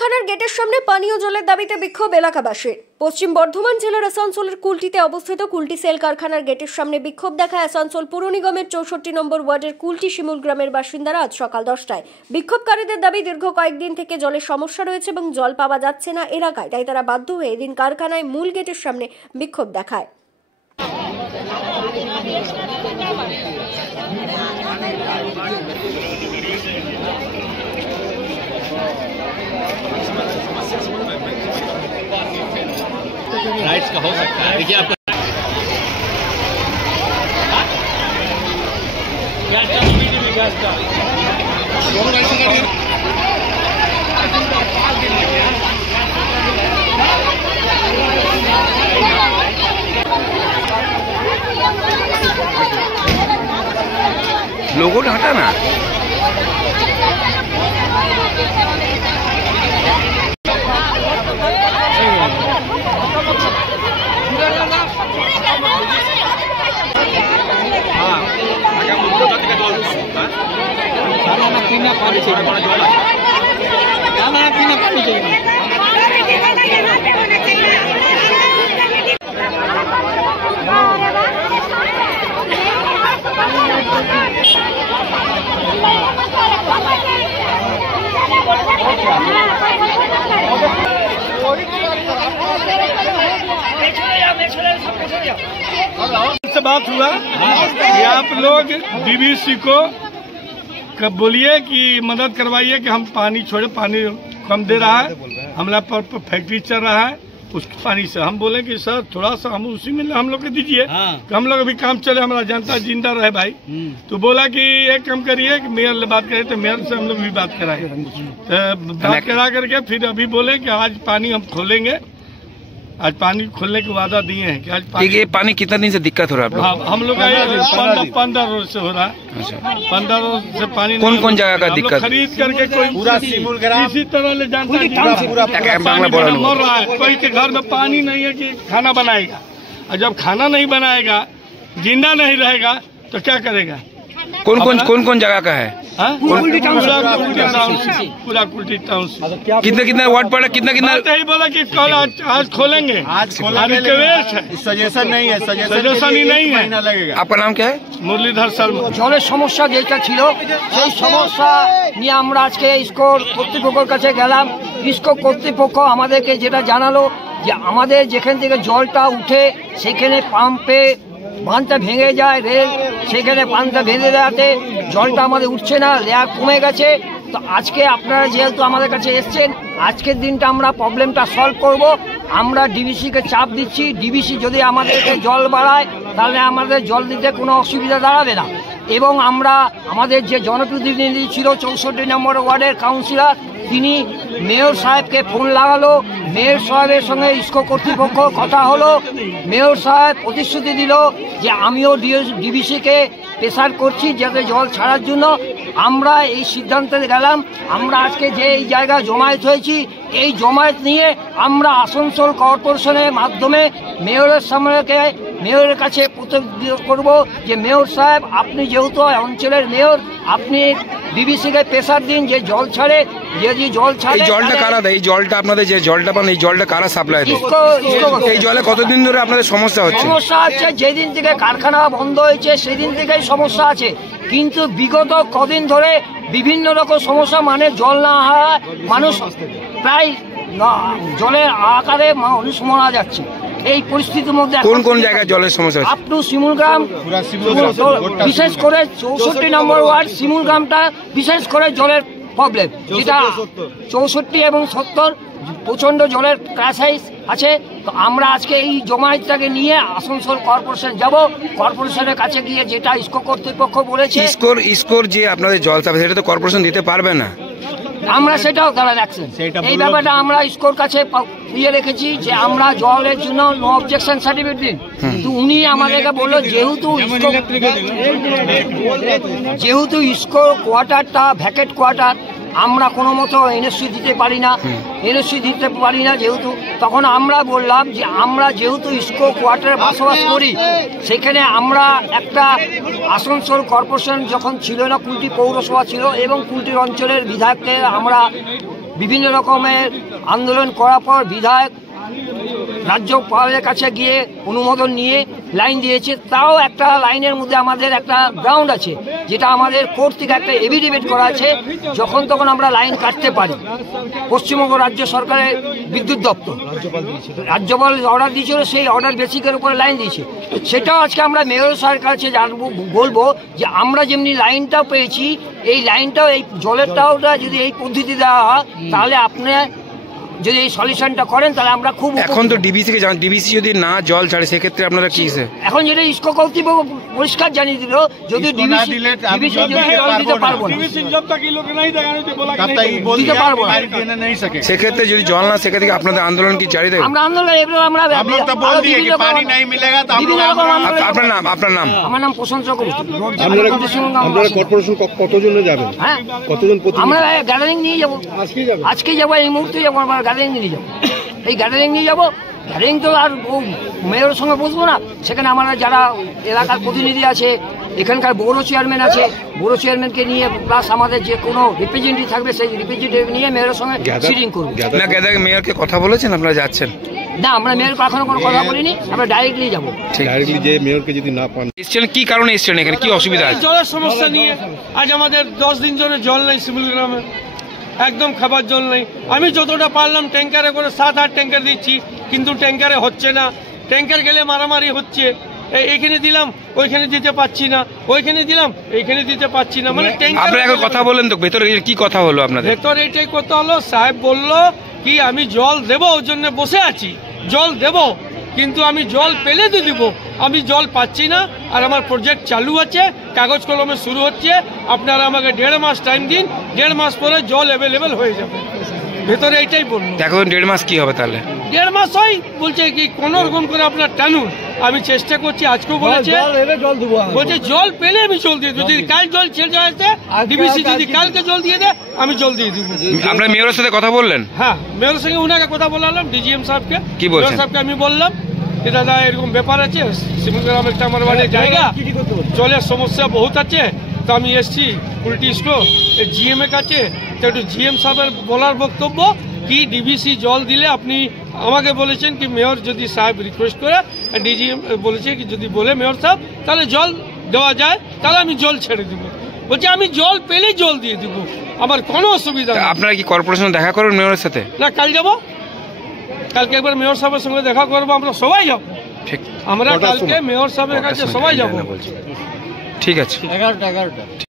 কারখানার গেটের সামনে পানীয় জলের দাবিতে বিক্ষোভ এলাকাবাসীর। পশ্চিম বর্ধমান জেলার আসানসোলের কুলটিতে অবস্থিত কুলটি সেল কারখানার গেটের সামনে বিক্ষোভ দেখায় আসানসোল পুর নিগমের 64 নম্বর ওয়ার্ডের কুলটি শিমুল গ্রামের বাসিন্দারা। আজ সকাল 10টায় বিক্ষোভকারীদের দাবি, দীর্ঘ কয়েকদিন থেকে জলের সমস্যা রয়েছে এবং জল পাওয়া যাচ্ছে না এলাকায়, তাই তারা বাধ্য হয়ে এদিন কারখানায় মূল গেটের সামনে বিক্ষোভ দেখায়। राइट्स का हो सकता है। देखिए आपका लोगो हटा ना से बात हुआ कि आप लोग डीवीसी को कब बोलिए कि मदद करवाइए कि हम पानी छोड़े, पानी कम दे रहा है, हमारा पर फैक्ट्री चल रहा है उस पानी से। हम बोले कि सर थोड़ा सा हम उसी में हम लोग को दीजिए, तो हम लोग अभी काम चले, हमारा जनता जिंदा रहे भाई। तो बोला कि एक काम करिए कि मेयर से बात करें, तो मेयर से हम लोग भी बात कराए, तो बात करा करके फिर अभी बोले कि आज पानी हम खोलेंगे, आज पानी खोलने के वादा दिए हैं कि आज ये पानी कितना दिन से दिक्कत हो रहा है? हम लोग 15 रोज से हो रहा है। 15 रोज से पानी कौन कौन जगह का दिक्कत? खरीद करके कोई पूरा शिमूल ग्राम इसी तरह ले जानता है, मर रहा है। कोई के घर में पानी नहीं है कि खाना बनाएगा, और जब खाना नहीं बनाएगा, जिंदा नहीं रहेगा, तो क्या करेगा? कौन कौन जगह का है? पूरा कुल्टी टाउनशिप। कितना वार्ड पड़ा? कितना यही बोला कि कल आज खोलेंगे, आज सजेशन नहीं है, सजेशन ही नहीं है। आपका नाम क्या है? मुरलीधर शर्मा। জলের সমস্যা যেটা ছিল সেই সমস্যা নিয়ে আমরা আজকে ইসকো কর্তৃপক্ষের কাছে গেলাম। ইসকো কর্তৃপক্ষ আমাদেরকে যেটা জানালো যে আমাদের যেখান থেকে জলটা উঠে সেখানে পাম্পে বাঁধটা ভেঙে যায়, রেল সেখানে বাঁধটা ভেঙে দেওয়াতে জলটা আমাদের উঠছে না, লেয়ার কমে গেছে। তো আজকে আপনারা যেহেতু আমাদের কাছে এসছেন, আজকের দিনটা আমরা প্রবলেমটা সলভ করব। আমরা ডিবিসিকে চাপ দিচ্ছি, ডিবিসি যদি আমাদেরকে জল বাড়ায় তাহলে আমাদের জল দিতে কোনো অসুবিধা দাঁড়াবে না। এবং আমরা আমাদের যে জনপ্রতিনিধি ছিল 64 নম্বর ওয়ার্ডের কাউন্সিলর, তিনি মেয়র সাহেবকে ফোন লাগালো। মেয়র সাহেবের সঙ্গে ইসকো কর্তৃপক্ষ কথা হলো। মেয়র সাহেব প্রতিশ্রুতি দিল যে আমিও ডিবিসিকে প্রেসার করছি যাতে জল ছাড়ার জন্য। আমরা এই সিদ্ধান্তে গেলাম। আমরা আজকে যে এই জায়গায় জমায়েত হয়েছি, এই জমায়েত নিয়ে আমরা আসানসোল কর্পোরেশনের মাধ্যমে মেয়রের কাছে প্রতিজ্ঞা করব যে মেয়র সাহেব, আপনি যেহেতু অঞ্চলের মেয়র, আপনি ডিবিসিকে প্রেসার দিন যে জল ছাড়ে। যদি জল ছাড়ে, এই জলটা কারা দেয়? এই জলটা আপনাদের যে জলটা পান, এই জলটা কারা সাপ্লাই দেয়? এই জলে কতদিন ধরে আপনাদের সমস্যা হচ্ছে? সমস্যা হচ্ছে যেদিন থেকে কারখানা বন্ধ হয়েছে সেদিন থেকেই সমস্যা আছে, কিন্তু বিগত কদিন ধরে বিভিন্ন রকম সমস্যা, মানে জল না হয় মানুষ প্রায় জলের আকারে মানুষ মারা যাচ্ছে। এই পরিস্থিতির মধ্যে কোন জায়গায় জলের সমস্যা? আপ টু শিমুল গ্রাম, বিশেষ করে 64 নম্বর ওয়ার্ড শিমুল গ্রামটা বিশেষ করে জলের প্রবলেম, যেটা 64 এবং 70 প্রচন্ড জলের ক্রাইসিস আছে। তো আমরা আজকে এই জমায়েতটাকে নিয়ে আসানসোল কর্পোরেশন যাব। কর্পোরেশনের কাছে গিয়ে যেটা ইসকো কর্তৃপক্ষ বলেছে, ইসকোর যে আপনাদের জল সাপ্লাই সেটা তো কর্পোরেশন দিতে পারবে না, আমরা সেটাও তারা রাখছেন। এই ব্যাপারটা আমরা ইসকোর কাছে দিয়ে রেখেছি যে আমরা জলের জন্য নো অবজেকশন সার্টিফিকেট দিন। তো উনি আমাদেরকে বললো যেহেতু ইসকো কোয়ার্টারটা ভ্যাকেট কোয়ার্টার, আমরা কোনো মতো এনএসসি দিতে পারি না, যেহেতু তখন আমরা বললাম যে আমরা যেহেতু ইসকো কোয়ার্টারে বসবাস করি, সেখানে আমরা একটা আসানসোল কর্পোরেশন যখন ছিল না, কুলটি পৌরসভা ছিল এবং কুলটির অঞ্চলের বিধায়ককে আমরা বিভিন্ন রকমের আন্দোলন করার পর বিধায়ক রাজ্যপালের কাছে গিয়ে অনুমোদন নিয়ে লাইন দিয়েছে। তাও একটা লাইনের মধ্যে আমাদের একটা গ্রাউন্ড আছে, যেটা আমাদের কোর্ট থেকে একটা এফিডেভিট করা আছে, যখন তখন আমরা লাইন কাটতে পারি। পশ্চিমবঙ্গ রাজ্য সরকারের বিদ্যুৎ দপ্তর রাজ্যপাল অর্ডার দিয়েছিল, সেই অর্ডার বেসিকের উপরে লাইন দিয়েছে। সেটাও আজকে আমরা মেয়র সাহেবের কাছে জানবো, বলবো যে আমরা যেমনি লাইনটাও পেয়েছি, এই লাইনটাও এই জলেরটাও যদি এই পদ্ধতি দেওয়া হয়, তাহলে আপনি যদি এই সলিউশনটা করেন তাহলে আমরা খুব। এখন তো ডিবিসি কে ডিবিসি যদি না জল ছাড়ে সেক্ষেত্রে আপনারা কি? এখন যেটা ইসকো কর্তৃপক্ষ পরিষ্কার জানিয়ে দিল, যদি ডিবিসি যদি জল দিতে পারবো না, দিতে পারবো না। সেক্ষেত্রে যদি জল না সেক্ষেত্রে আপনাদের আন্দোলন কি জারি থাকবে? আমরা আন্দোলন এগুলো আমরা আপনার নাম? আপনার নাম? আমার নাম প্রশান্ত চক্রবর্তী। আপনারা কর্পোরেশন কতজনে যাবেন? হ্যাঁ, কতজন? আমরা গ্যাদারিং নিয়ে যাবো, আজকে যাবো, এই মুহূর্তে যাবো, আমরা গ্যাদারিং নিয়ে যাবো। এই গ্যাদারিং নিয়ে যাবো, গ্যাদারিং তো আর মেয়রের সঙ্গে বসবো না, সেখানে আমরা যারা এলাকার প্রতিনিধি আছে, এখানকার বড় চেয়ারম্যান আছে, বড় চেয়ারম্যানকে নিয়ে প্লাস আমাদের যে কোনো রিপ্রেজেন্টেটিভ থাকবে, সেই রিপ্রেজেন্টেটিভ নিয়ে মেয়রের সঙ্গে সিটিং করবো। না গ্যাদারিং মেয়রকে কথা বলেছেন আপনারা যাচ্ছেন? না, আমরা মেয়রকে এখনো কোনো কথা বলিনি, আমরা ডাইরেক্টলি যাবো। ডাইরেক্টলি যে মেয়রকে যদি না পান। এসছেন কি কারণে এসছেন? এখানে কি অসুবিধা আছে? জলের সমস্যা নিয়ে আজ আমাদের 10 দিন ধরে জল নেই শিমুল গ্রামে, একদম খাবার জল নেই। আমি যতটা পারলাম ট্যাঙ্কারে করে 7-8 ট্যাঙ্কার দিচ্ছি, কিন্তু ট্যাঙ্কারে হচ্ছে না। ট্যাঙ্কার গেলে মারামারি হচ্ছে, এইখানে দিলাম ওইখানে দিতে পারছি না, ওইখানে দিলাম এইখানে দিতে পারছি না। মানে আপনারা এখন কথা বলেন তো, ভেতরে কি কথা হলো আপনাদের? ভেতরে এটাই কথা হলো, সাহেব বলল কি আমি জল দেবো, ওর জন্য বসে আছি, জল দেব, কিন্তু আমি জল পেলে তো দিব, আমি জল পাচ্ছি না। আর আমার প্রজেক্ট চালু আছে, কাগজ কলমে শুরু হচ্ছে, আপনারা আমাকে 1.5 মাস টাইম দিন, 1.5 মাস পরে জল অ্যাভেলেবেল হয়ে যাবে। ভেতরে এইটাই বললো। এখন 1.5 মাস কি হবে তাহলে? 1.5 মাস হয়, বলছে কি কোন রকম করে আপনার টানুন। আমি চেষ্টা করছি, আজকেও বলেছে, বলছে জল পেলে আমি জল দিয়ে দেবো, যদি কাল জল ছেড়ে যাচ্ছে ডিবিসি যদি কালকে জল দিয়ে দেয় আমি জল দিয়ে দেবো। আপনার মেয়রের সাথে কথা বললেন? হ্যাঁ, মেয়রের সঙ্গে উনাকে কথা বলালাম, ডিজিএম সাহেবকে। কি বলছেন? সাহেবকে আমি বললাম যে দাদা এরকম ব্যাপার আছে, শিমুলগ্রাম একটা আমার বাড়ির জায়গা, জলের সমস্যা বহুত আছে, তো আমি এসছি কুলটি ইসকো জিএম এর কাছে, তো একটু জিএম সাহেবের বলার বক্তব্য কি ডিবিসি জল দিলে আপনি আমাকে বলেছেন কি মেয়র যদি সাহেব রিকোয়েস্ট করে, ডিজিএম বলেছে কি যদি বলে মেয়র সাহেব তাহলে জল দেওয়া যায়, তাহলে আমি জল ছেড়ে দেবো। বলছে আমি জল পেলে জল দিয়ে দেবো, আমার কোনো অসুবিধা নেই। আপনারা কি কর্পোরেশন দেখা করেন মেয়রের সাথে? না, কাল যাবো, কালকে একবার মেয়র সাহেবের সঙ্গে দেখা করবো, আমরা সবাই যাবো। ঠিক, আমরা কালকে মেয়র সাহেবের কাছে সবাই যাবো। ঠিক আছে। 11টা